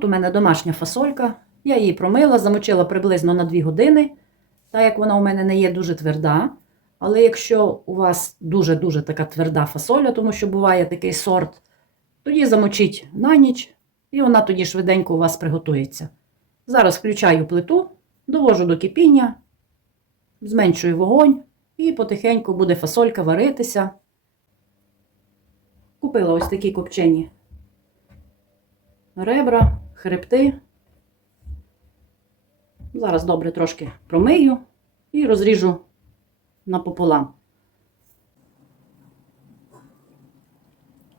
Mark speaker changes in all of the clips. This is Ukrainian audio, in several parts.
Speaker 1: Тут у мене домашня фасолька. Я її промила, замочила приблизно на 2 години, так як вона у мене не є дуже тверда. Але якщо у вас дуже-дуже така тверда фасоля, тому що буває такий сорт, тоді замочіть на ніч, і вона тоді швиденько у вас приготується. Зараз включаю плиту, довожу до кипіння, зменшую вогонь і потихеньку буде фасолька варитися. Купила ось такі копчені ребра, хребти. Зараз добре трошки промию і розріжу напополам.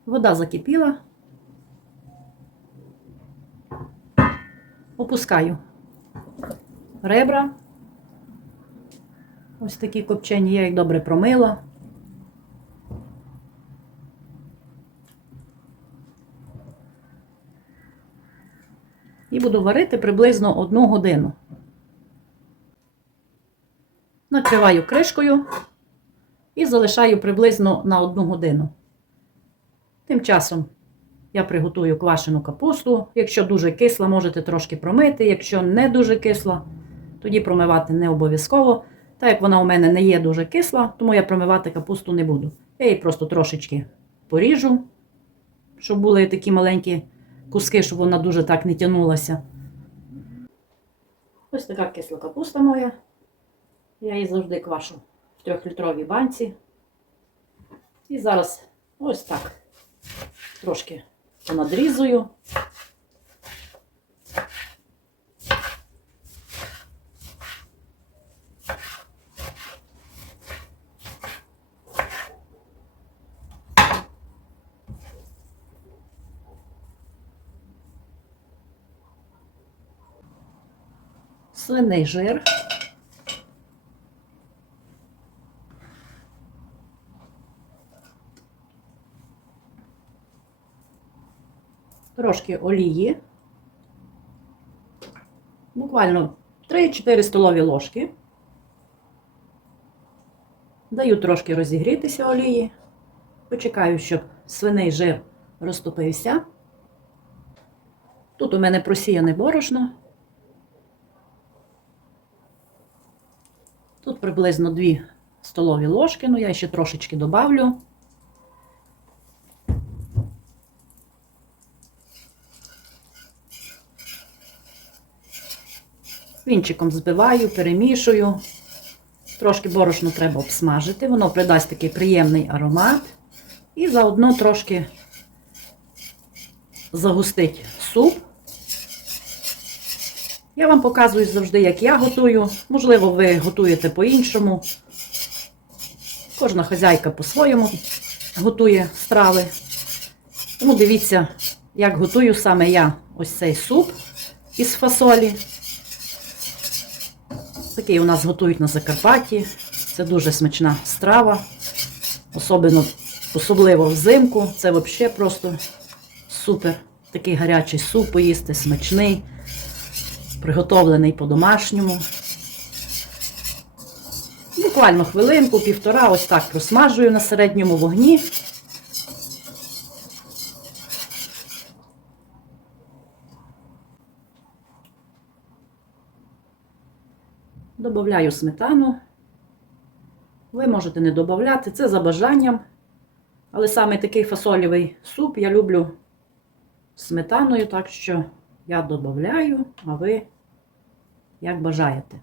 Speaker 1: Вода закипіла. Опускаю ребра. Ось такі копчені, я їх добре промила. Буду варити приблизно одну годину. Накриваю кришкою і залишаю приблизно на одну годину. Тим часом я приготую квашену капусту. Якщо дуже кисла, можете трошки промити. Якщо не дуже кисла, тоді промивати не обов'язково. Так як вона у мене не є дуже кисла, тому я промивати капусту не буду. Я її просто трошечки поріжу, щоб були такі маленькі куски, щоб вона дуже так не тянулася. Ось така кисла капуста моя. Я її завжди квашу в трьохлітровій банці. І зараз ось так трошки понадрізую. Свиний жир. Трошки олії. Буквально 3-4 столові ложки. Даю трошки розігрітися олії. Почекаю, щоб свиний жир розтопився. Тут у мене просіяне борошно. Тут приблизно 2 столові ложки, ну я ще трошечки добавлю. Вінчиком збиваю, перемішую. Трошки борошно треба обсмажити, воно придасть такий приємний аромат. І заодно трошки загустить суп. Я вам показую завжди, як я готую. Можливо, ви готуєте по-іншому. Кожна хазяйка по-своєму готує страви. Тому дивіться, як готую саме я ось цей суп із фасолі. Такий у нас готують на Закарпатті. Це дуже смачна страва. Особливо, особливо взимку. Це взагалі просто супер. Такий гарячий суп поїсти, смачний, приготовлений по-домашньому. Буквально хвилинку, півтора, ось так просмажую на середньому вогні. Добавляю сметану. Ви можете не додати, це за бажанням. Але саме такий фасольовий суп я люблю сметаною, так що я додаю, а ви як бажаєте.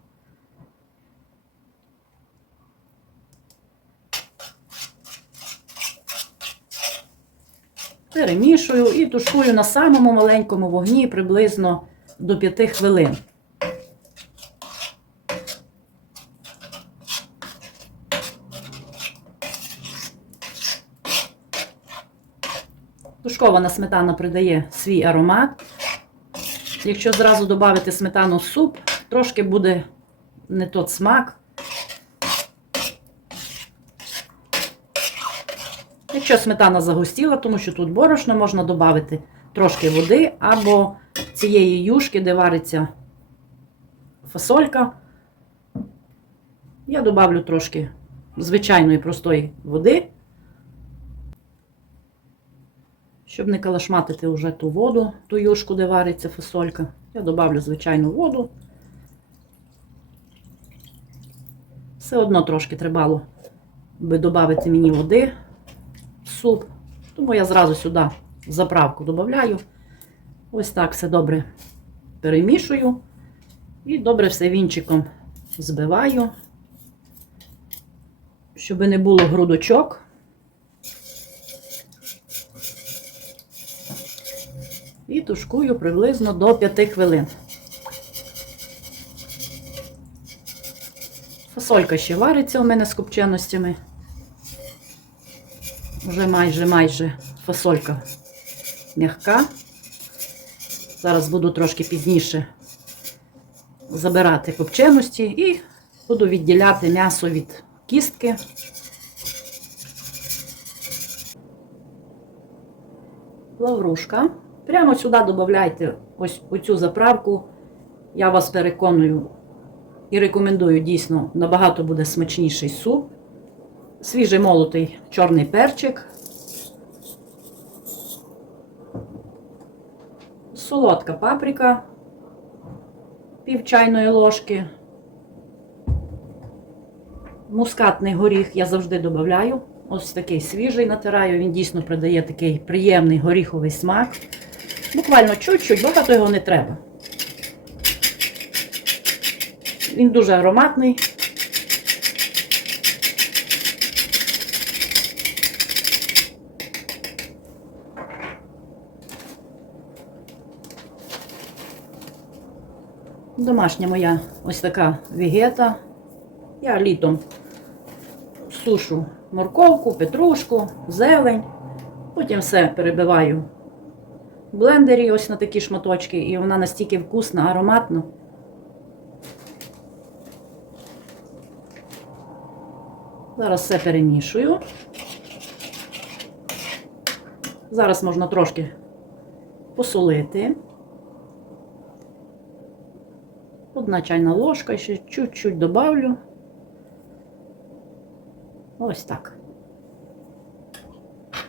Speaker 1: Перемішую і тушкую на самому маленькому вогні приблизно до 5 хвилин. Тушкована сметана придає свій аромат. Якщо зразу додати сметану в суп, трошки буде не тот смак. Якщо сметана загустіла, тому що тут борошно, можна додати трошки води або цієї юшки, де вариться фасолька. Я додавлю трошки звичайної простої води. Щоб не калашматити вже ту воду, ту юшку, де вариться фасолька. Я додавлю звичайну воду. Все одно трошки треба би додати мені води в суп. Тому я зразу сюди заправку додаю. Ось так все добре перемішую. І добре все вінчиком збиваю, щоб не було грудочок. І тушкую приблизно до 5 хвилин. Фасолька ще вариться у мене з копченостями. Вже майже майже фасолька м'яка. Зараз буду трошки пізніше забирати копченості і буду відділяти м'ясо від кістки. Лаврушка. Прямо сюди додавайте ось оцю заправку. Я вас переконую і рекомендую дійсно набагато буде смачніший суп. Свіжий молотий чорний перчик. Солодка паприка пів чайної ложки. Мускатний горіх я завжди додаю. Ось такий свіжий натираю, він дійсно придає такий приємний горіховий смак. Буквально чуть-чуть, багато його не треба. Він дуже ароматний. Домашня моя ось така вегета. Я літом сушу морковку, петрушку, зелень. Потім все перебиваю блендері ось на такі шматочки, і вона настільки вкусна, ароматна. Зараз все перемішую. Зараз можна трошки посолити. Одна чайна ложка, ще чуть-чуть добавлю. Ось так.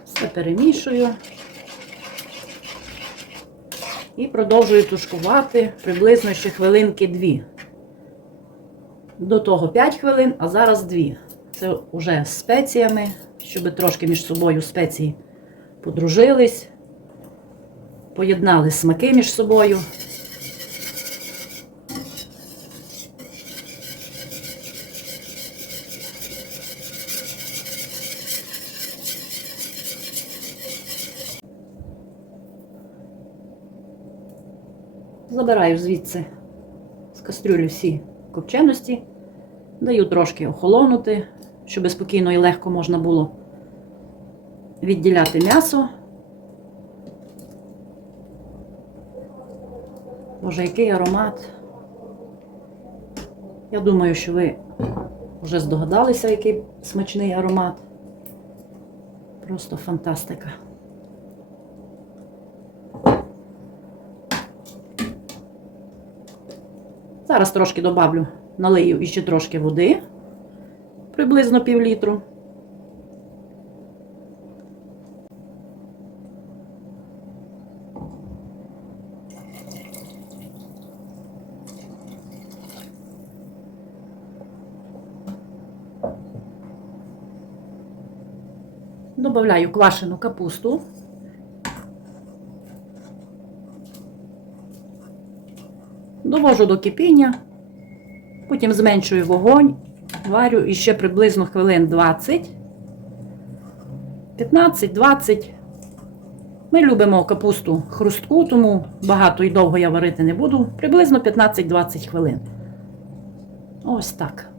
Speaker 1: Все перемішую. І продовжую тушкувати приблизно ще хвилинки дві. До того 5 хвилин, а зараз 2. Це вже з спеціями, щоб трошки між собою спеції подружились, поєднали смаки між собою. Забираю звідси з кастрюлі всі копченості, даю трошки охолонути, щоб спокійно і легко можна було відділяти м'ясо. Боже, який аромат. Я думаю, що ви вже здогадалися, який смачний аромат. Просто фантастика. Зараз трошки добавлю, налию іще трошки води, приблизно пів літру. Добавляю квашену капусту. Довожу до кипіння, потім зменшую вогонь, варю іще приблизно хвилин 20, 15-20. Ми любимо капусту хрустку, тому багато і довго я варити не буду. Приблизно 15-20 хвилин. Ось так.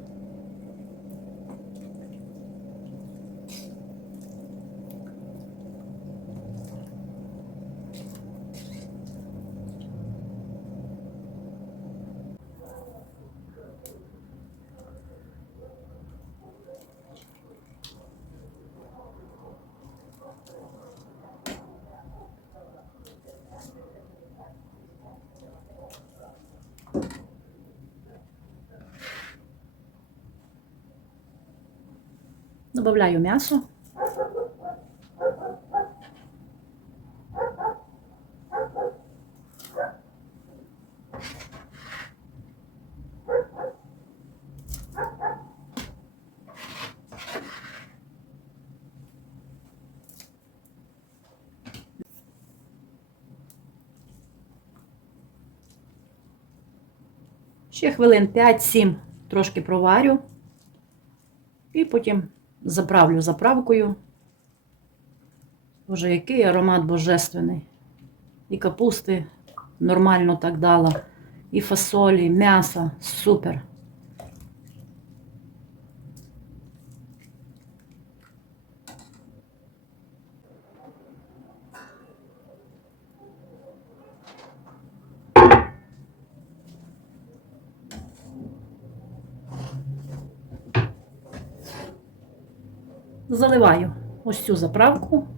Speaker 1: Добавляю м'ясо. Ще хвилин 5-7 трошки проварю і потім заправлю заправкою. Боже, який аромат божественний. І капусти нормально так дала. І фасолі, і м'яса. Супер. Заливаю ось цю заправку.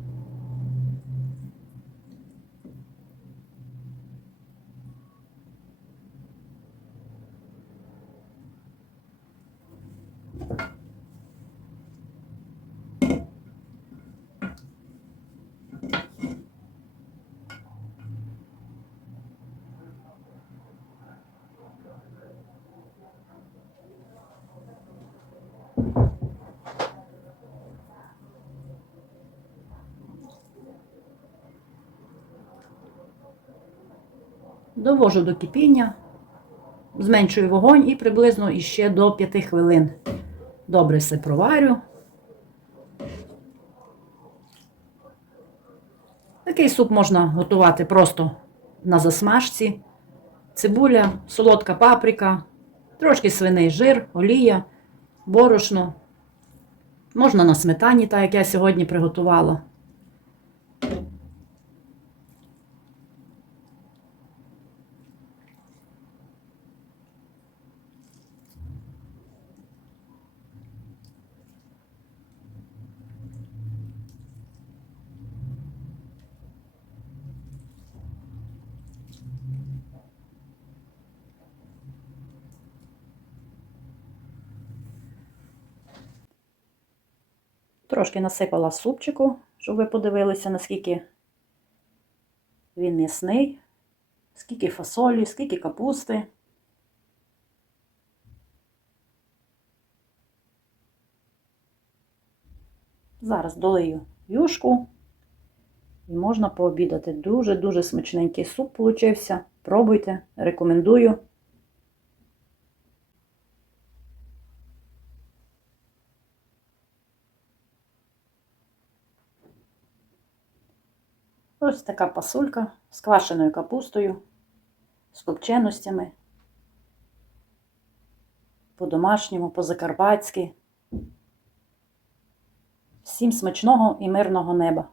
Speaker 1: Довожу до кипіння, зменшую вогонь і приблизно іще до 5 хвилин. Добре все проварю. Такий суп можна готувати просто на засмажці. Цибуля, солодка паприка, трошки свиний жир, олія, борошно. Можна на сметані, так як я сьогодні приготувала. Трошки насипала супчику, щоб ви подивилися, наскільки він м'ясний, скільки фасолі, скільки капусти. Зараз долию юшку і можна пообідати. Дуже-дуже смачненький суп получився. Пробуйте, рекомендую. Ось така пасулька з квашеною капустою, з копченостями. По-домашньому, по-закарпатськи. Всім смачного і мирного неба!